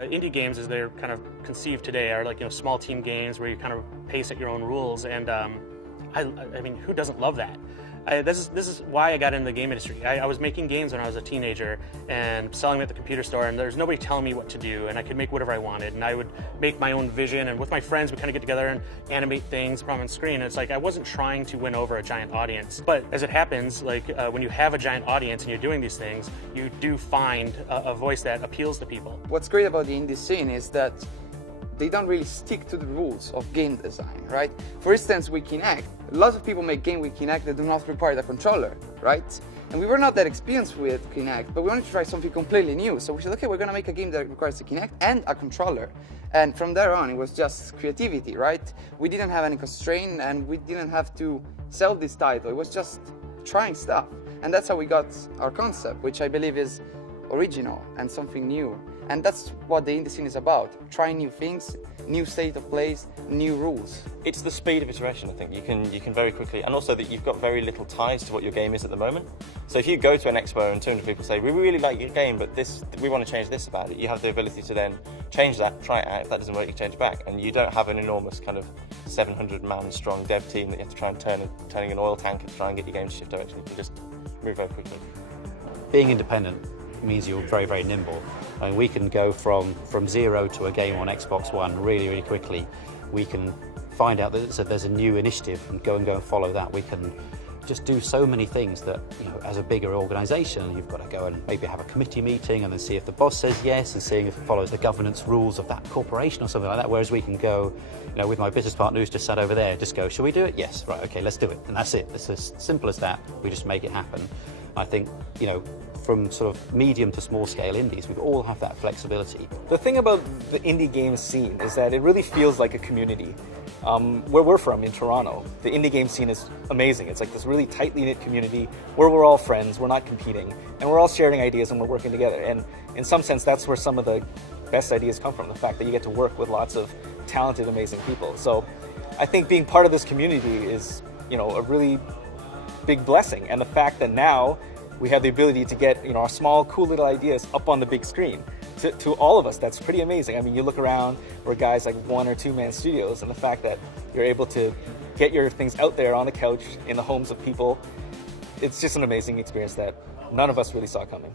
Indie games, as they're kind of conceived today, are like, small team games where you kind of pace at your own rules, and I mean, who doesn't love that? This is why I got into the game industry. I was making games when I was a teenager and selling them at the computer store, and there's nobody telling me what to do, and I could make whatever I wanted, and I would make my own vision, and with my friends we kind of get together and animate things, put them on screen, and it's like I wasn't trying to win over a giant audience. But as it happens, like when you have a giant audience and you're doing these things, you do find a voice that appeals to people. What's great about the indie scene is that they don't really stick to the rules of game design, right? For instance, with Kinect, lots of people make games with Kinect that do not require the controller, right? And we were not that experienced with Kinect, but we wanted to try something completely new. So we said, okay, we're gonna make a game that requires a Kinect and a controller. And from there on, it was just creativity, right? We didn't have any constraint and we didn't have to sell this title. It was just trying stuff. And that's how we got our concept, which I believe is original and something new. And that's what the indie scene is about, trying new things, new state of plays, new rules. It's the speed of iteration, I think. You can very quickly, and also that you've got very little ties to what your game is at the moment. So if you go to an expo and 200 people say, we really like your game, but we want to change this about it, you have the ability to then change that, try it out. If that doesn't work, you change it back. And you don't have an enormous kind of 700-man strong dev team that you have to try and turning an oil tanker to try and get your game to shift direction. You can just move very quickly. Being independent means you're very, very nimble. I mean, we can go from zero to a game on Xbox One really, really quickly. We can find out that there's a new initiative and go and follow that. We can just do so many things that, as a bigger organisation, you've got to go and maybe have a committee meeting and then see if the boss says yes and seeing if it follows the governance rules of that corporation or something like that. Whereas we can go, with my business partner who's just sat over there, just go, shall we do it? Yes, right, okay, let's do it. And that's it. It's as simple as that. We just make it happen. I think, from sort of medium to small scale indies, we all have that flexibility. The thing about the indie game scene is that it really feels like a community. Where we're from, in Toronto, the indie game scene is amazing. It's like this really tightly knit community where we're all friends, we're not competing, and we're all sharing ideas and we're working together. And in some sense, that's where some of the best ideas come from, the fact that you get to work with lots of talented, amazing people. So I think being part of this community is, a really big blessing. And the fact that now we have the ability to get, our small, cool little ideas up on the big screen. To all of us, that's pretty amazing. I mean, you look around, we're guys like 1- or 2-man studios, and the fact that you're able to get your things out there on the couch in the homes of people, it's just an amazing experience that none of us really saw coming.